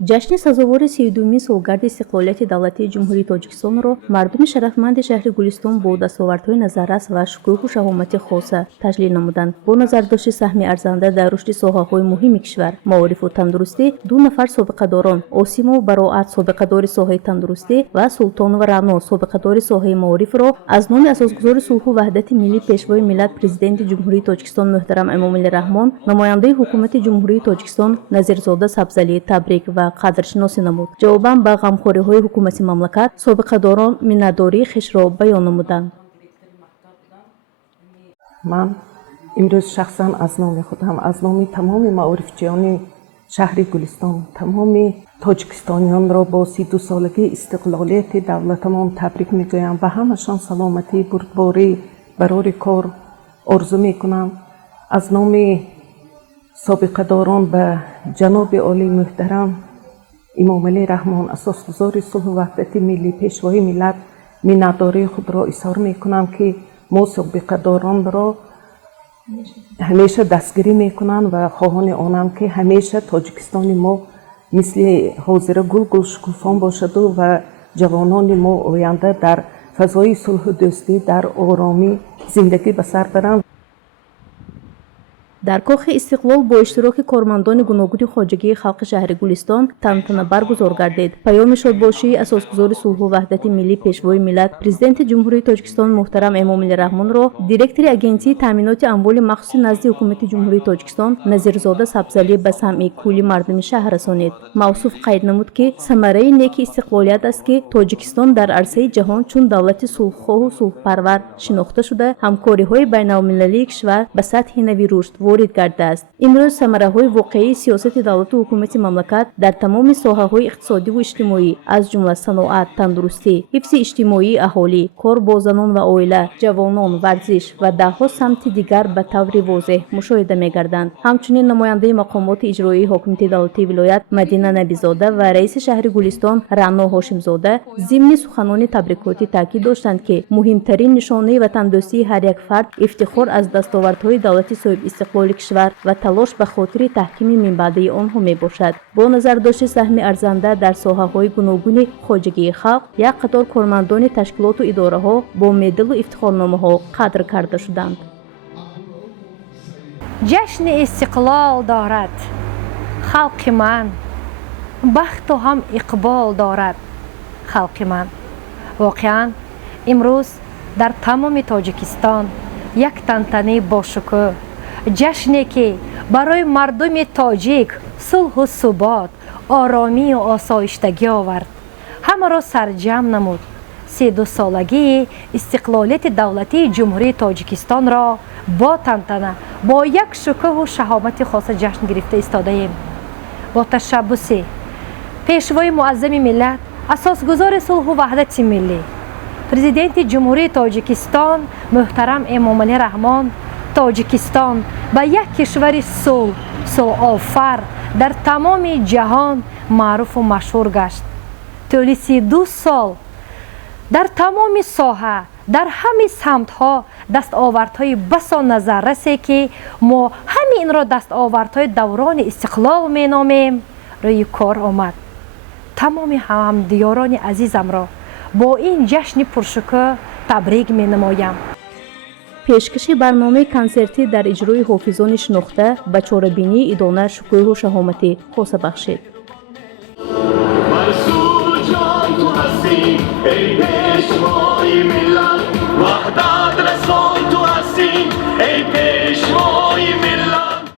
ҷашни сазовори 32-уми солгарди истиқлолияти давлати ҷумҳурии Тоҷикистонро мардуми шарафманди шаҳри Гулистон бо дастовардҳои назаррас ва шукӯҳу шаҳомати хоса таҷлил намуданд. Бо назардошти саҳми арзанда дар рушди соҳаҳои муҳими кишвар, маорифу тандурустӣ, ду нафар собиқадорон Осиму Бароат собиқадори соҳаи тандурустӣ ва Султонова Раъно собиқадори соҳаи маорифро аз номи асосгузори сулҳу ваҳдати миллӣ пешвои миллат Президенти ҷумҳурии Тоҷикистон муҳтарам Эмомалӣ Раҳмон, намояндаи ҳукумати ҷумҳурии Тоҷикистон Назирзода Сабзалӣ табрик ва қадршиносӣ намуд. ҷавобан ба ғамхориҳои ҳукумати мамлакат собиқадорон миннатдории хишро баён намуданд. ман имрӯз шахсан аз номи худам, аз номи тамоми маорифҷиёни шаҳри Гулистон, тамоми тоҷикистонiyonро бо 32-солагии истиқлолияти давлатамон табрик мегӯям. ба ҳамашон саломатӣ, бурдборӣ, барори кор орзу мекунам. аз номи собиқадорон ба ҷаноби олӣ муҳтарам Эмомалӣ Раҳмон, асосгузори сулҳу ваҳдати миллӣ, пешвои миллат, миннатдории худро изҳор мекунам ки мо собиқадоронро ҳамеша дастгирӣ мекунанд ва хоҳони онам ки ҳамеша тоҷикистони мо мисли ҳозира гул шукуфон бошаду ва ҷавонони мо оянда дар фазои сулҳу дӯстӣ дар оромӣ зиндагӣ ба сар баранд. дар кохи истиқлол бо иштироки кормандони гуногуни хоҷагии халқи шаҳри Гулистон тантана баргузор гардид. Паёми шодбошии асосгузори сулҳу ваҳдати миллӣ пешвои миллат Президенти ҷумҳурии Тоҷикистон муҳтарам Эмомалӣ Раҳмонро директори агентии таъминоти амволи махсуси назди ҳукумати ҷумҳурии Тоҷикистон Назирзода Сабзалӣ ба самъи кулли мардуми шаҳр расонид. Мавсуф қайд намуд ки самараи неки истиқлолият аст ки Тоҷикистон дар арсаи ҷаҳон чун давлати сулҳхоҳу сулҳпарвар шинохта шуда ҳамкориҳои байналмилалии кишвар ба сатҳи нави рушд ворид гардааст. имрӯз самараҳои воқеии сиёсати давлату ҳукумати мамлакат дар тамоми соҳаҳои иқтисодиву иҷтимоӣ аз ҷумла саноат, тандурустӣ, ҳифзи иҷтимоии аҳолӣ, кор бо занон ва оила, ҷавонон, варзиш ва даҳҳо самти дигар ба таври возеҳ мушоҳида мегарданд. ҳамчунин намояндаи мақомоти иҷроии ҳокимияти давлатии вилоят Мадина Набизода ва раиси шаҳри Гулистон Раъно Ҳошимзода зимни суханони табрикотӣ таъкид доштанд ки муҳимтарин нишонаи ватандӯстии ҳар як фард ифтихор аз дастовардҳои давлати соҳибистиқлоли кишвар ва талош ба хотири таҳкими минбаъдаи онҳо мебошад. бо назардошти саҳми арзанда дар соҳаҳои гуногуни хоҷагии халқ, як қатор кормандони ташкилоту идораҳо бо медалу ифтихорномаҳо қадр карда шуданд. ҷашни истиқлол дорад халқи ман, бахту ҳам иқбол дорад халқи ман. воқеан имрӯз дар тамоми Тоҷикистон як тантанаи бошукӯҳ, ҷашне ки барои мардуми тоҷик сулҳу субот, оромию осоиштагӣ овард, ҳамаро сарҷамъ намуд. 32-солагии истиқлолияти давлатии ҷумҳурии Тоҷикистонро бо тантана, бо як шукӯҳу шаҳомати хоса ҷашн гирифта истодаем. бо ташаббуси пешвои муаззами миллат, асосгузори сулҳу ваҳдати миллӣ, Президенти ҷумҳурии Тоҷикистон муҳтарам Эмомалӣ Раҳмон, Тоҷикистон ба як кишвари сулҳофар дар тамоми ҷаҳон маъруфу машҳур гашт. тӯли 32 сол дар тамоми соҳа, дар ҳами самтҳо дастовардҳои басо назаррасе ки мо ҳаминро дастовардҳои даврони истиқлол меномем, рӯи кор омад. тамоми ҳамдиёрони азизамро бо ин ҷашни пуршукӯҳ табрик менамоям. пешкаши барномаи консертӣ дар иҷрои ҳофизони шинохта ба чорабинии идона шукӯҳу шаҳоматӣ хоса бахшид. ای پیشوای ملت وحدت